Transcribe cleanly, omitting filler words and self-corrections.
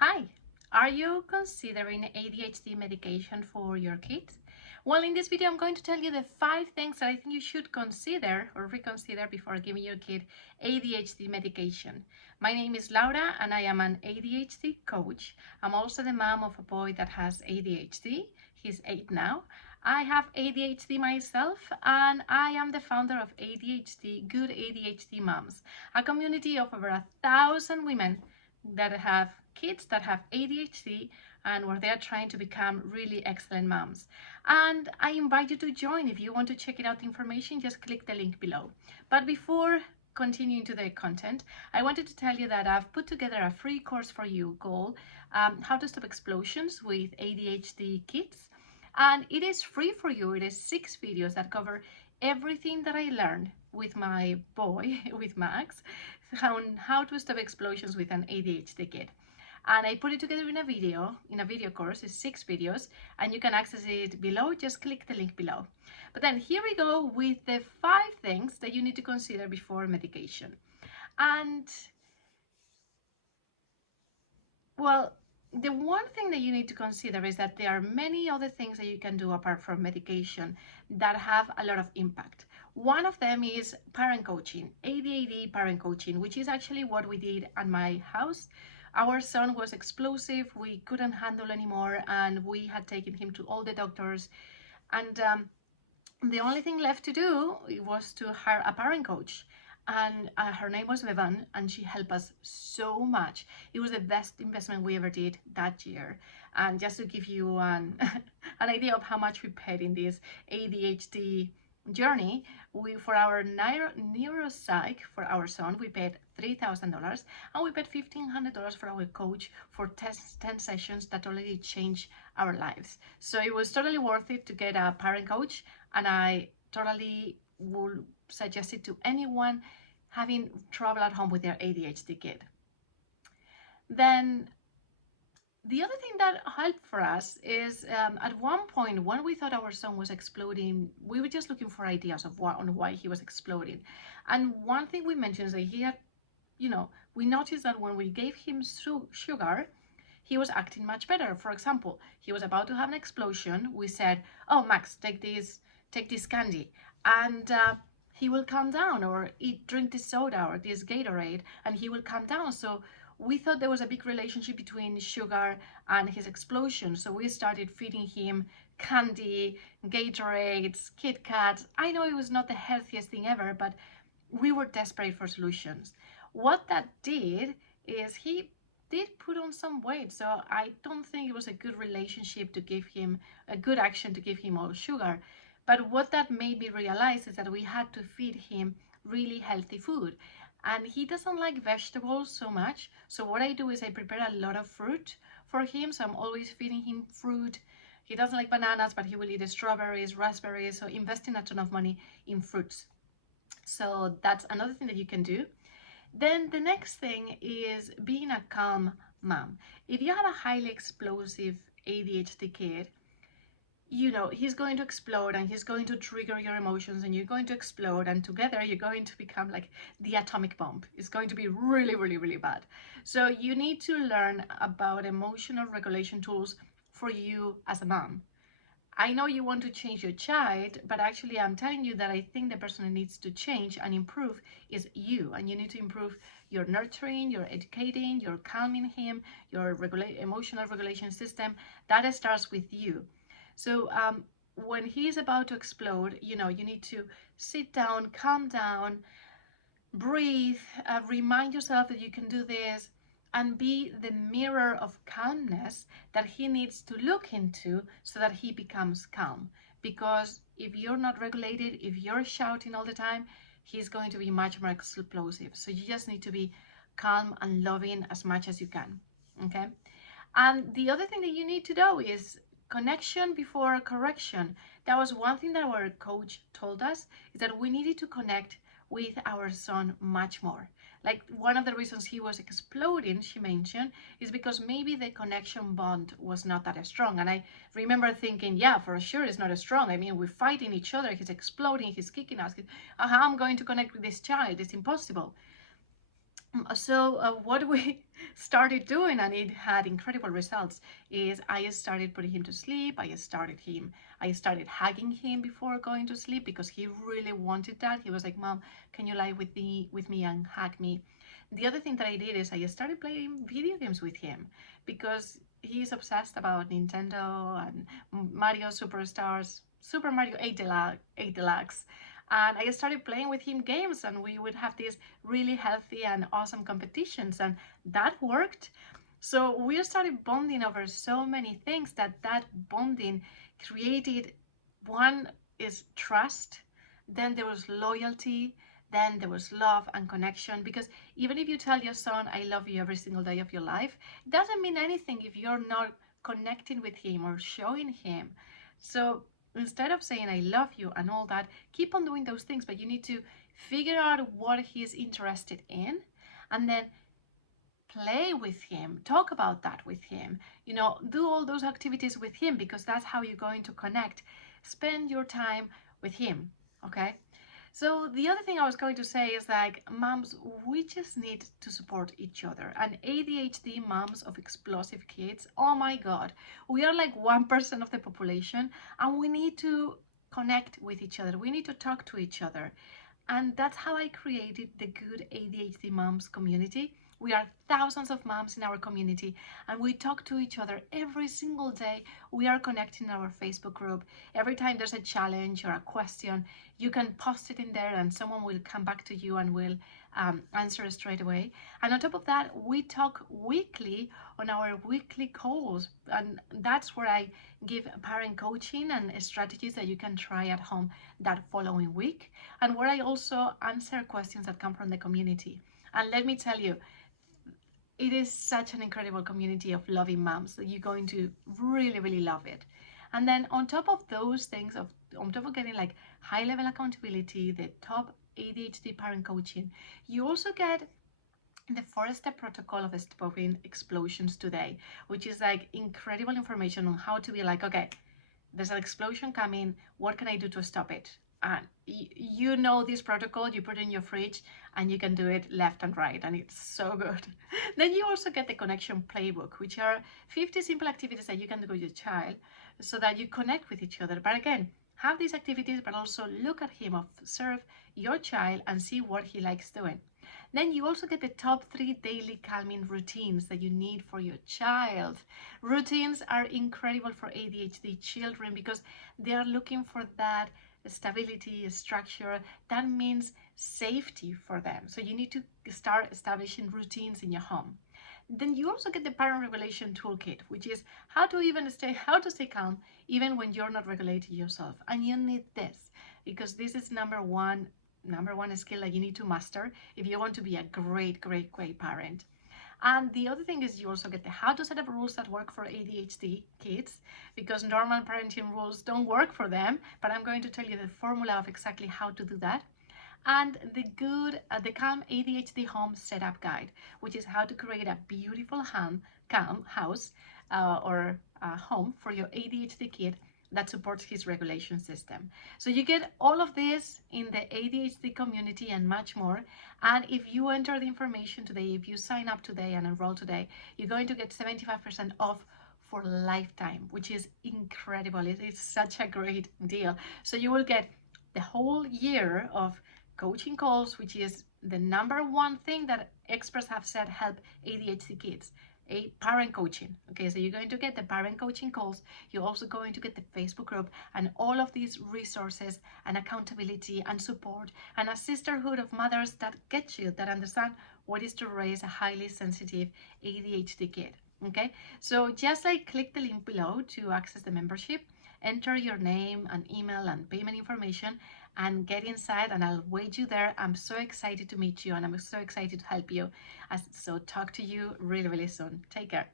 Hi, are you considering ADHD medication for your kids? Well, in this video, I'm going to tell you the 5 things that I think you should consider or reconsider before giving your kid ADHD medication. My name is Laura and I am an ADHD coach. I'm also the mom of a boy that has ADHD. He's 8 now. I have ADHD myself and I am the founder of ADHD, Good ADHD Moms, a community of over 1,000 women that have kids that have ADHD and where they are trying to become really excellent moms. And I invite you to join. If you want to check it out, the information, just click the link below. But before continuing to the content, I wanted to tell you that I've put together a free course for you called How to Stop Explosions with ADHD Kids. And it is free for you. It is 6 videos that cover everything that I learned with my boy, with Max, on how to stop explosions with an ADHD kid. And I put it together in a video course. It's 6 videos and you can access it below. Just click the link below. But then here we go with the 5 things that you need to consider before medication. And well, the one thing that you need to consider is that there are many other things that you can do apart from medication that have a lot of impact. One of them is parent coaching, ADHD parent coaching, which is actually what we did at my house. Our son was explosive, we couldn't handle anymore, and we had taken him to all the doctors. And the only thing left to do was to hire a parent coach. And her name was Bevan, and she helped us so much. It was the best investment we ever did that year. And just to give you an idea of how much we paid in this ADHD journey, for our neuropsych for our son, we paid $3,000, and we paid $1,500 for our coach for 10 sessions that already changed our lives. So it was totally worth it to get a parent coach, and I totally would suggest it to anyone having trouble at home with their ADHD kid. Then the other thing that helped for us is at one point when we thought our son was exploding, we were just looking for ideas of why he was exploding. And one thing we mentioned is that he had, we noticed that when we gave him sugar, he was acting much better. For example, he was about to have an explosion. We said, "Oh, Max, take this candy," and he will calm down, or drink this soda or this Gatorade, and he will calm down. So we thought there was a big relationship between sugar and his explosion. So we started feeding him candy, Gatorades, Kit Kats. I know it was not the healthiest thing ever, but we were desperate for solutions. What that did is he did put on some weight. So I don't think it was a good relationship to give him, a good action to give him all sugar. But what that made me realize is that we had to feed him really healthy food. And he doesn't like vegetables so much. So what I do is I prepare a lot of fruit for him. So I'm always feeding him fruit. He doesn't like bananas, but he will eat strawberries, raspberries. So investing a ton of money in fruits. So that's another thing that you can do. Then the next thing is being a calm mom. If you have a highly explosive ADHD kid, he's going to explode and he's going to trigger your emotions and you're going to explode, and together you're going to become like the atomic bomb. It's going to be really, really, really bad. So you need to learn about emotional regulation tools for you as a mom. I know you want to change your child, but actually I'm telling you that I think the person who needs to change and improve is you. And you need to improve your nurturing, your educating, your calming him, your emotional regulation system. That starts with you. So when he's about to explode, you need to sit down, calm down, breathe, remind yourself that you can do this, and be the mirror of calmness that he needs to look into so that he becomes calm. Because if you're not regulated, if you're shouting all the time, he's going to be much more explosive. So you just need to be calm and loving as much as you can. Okay? And the other thing that you need to do is connection before correction. That was one thing that our coach told us, is that we needed to connect with our son much more. Like one of the reasons he was exploding, she mentioned, is because maybe the connection bond was not that strong. And I remember thinking, yeah, for sure it's not as strong. I mean, we're fighting each other, he's exploding, he's kicking us. How I'm going to connect with this child? It's impossible. What we started doing, and it had incredible results, is I started putting him to sleep. I started hugging him before going to sleep because he really wanted that. He was like, "Mom, can you lie with me and hug me?" The other thing that I did is I started playing video games with him because he's obsessed about Nintendo and Mario Superstars, Super Mario 8 Deluxe. And I started playing with him games, and we would have these really healthy and awesome competitions, and that worked. So we started bonding over so many things that bonding created. One is trust, then there was loyalty, then there was love and connection. Because even if you tell your son, "I love you," every single day of your life, it doesn't mean anything if you're not connecting with him or showing him. So instead of saying "I love you" and all that, keep on doing those things, but you need to figure out what he's interested in, and then play with him, talk about that with him, do all those activities with him, because that's how you're going to connect. Spend your time with him, okay? So the other thing I was going to say is, like, moms, we just need to support each other. And ADHD moms of explosive kids, oh my God, we are like 1% of the population, and we need to connect with each other. We need to talk to each other. And that's how I created the Good ADHD Moms community. We are thousands of moms in our community, and we talk to each other every single day. We are connecting in our Facebook group. Every time there's a challenge or a question, you can post it in there, and someone will come back to you and will answer straight away. And on top of that, we talk weekly on our weekly calls, and that's where I give parent coaching and strategies that you can try at home that following week, and where I also answer questions that come from the community. And let me tell you, it is such an incredible community of loving moms that you're going to really, really love it. And then on top of those things, on top of getting like high level accountability, the top ADHD parent coaching, you also get the 4-step protocol of stopping explosions today, which is like incredible information on how to be like, okay, there's an explosion coming. What can I do to stop it? And you know this protocol, you put it in your fridge, and you can do it left and right, and it's so good. Then you also get the connection playbook, which are 50 simple activities that you can do with your child so that you connect with each other. But again, have these activities, but also look at him, observe your child, and see what he likes doing. Then you also get the top 3 daily calming routines that you need for your child. Routines are incredible for ADHD children because they are looking for that stability, structure. That means safety for them. So you need to start establishing routines in your home. Then you also get the parent regulation toolkit, which is how to stay calm even when you're not regulating yourself. And you need this because this is number one skill that you need to master if you want to be a great, great, great parent. And the other thing is you also get the how to set up rules that work for ADHD kids, because normal parenting rules don't work for them, but I'm going to tell you the formula of exactly how to do that. And the Calm ADHD Home Setup Guide, which is how to create a beautiful calm house or home for your ADHD kid that supports his regulation system. So you get all of this in the ADHD community and much more. And if you enter the information today, if you sign up today and enroll today, you're going to get 75% off for lifetime, which is incredible. It is such a great deal. So you will get the whole year of coaching calls, which is the number one thing that experts have said help ADHD kids. A parent coaching. Okay, so you're going to get the parent coaching calls. You're also going to get the Facebook group and all of these resources and accountability and support and a sisterhood of mothers that get you, that understand what is to raise a highly sensitive ADHD kid. Okay, so just like click the link below to access the membership, enter your name and email and payment information, and get inside, and I'll wait you there. I'm so excited to meet you, and I'm so excited to help you. So talk to you really, really soon. Take care.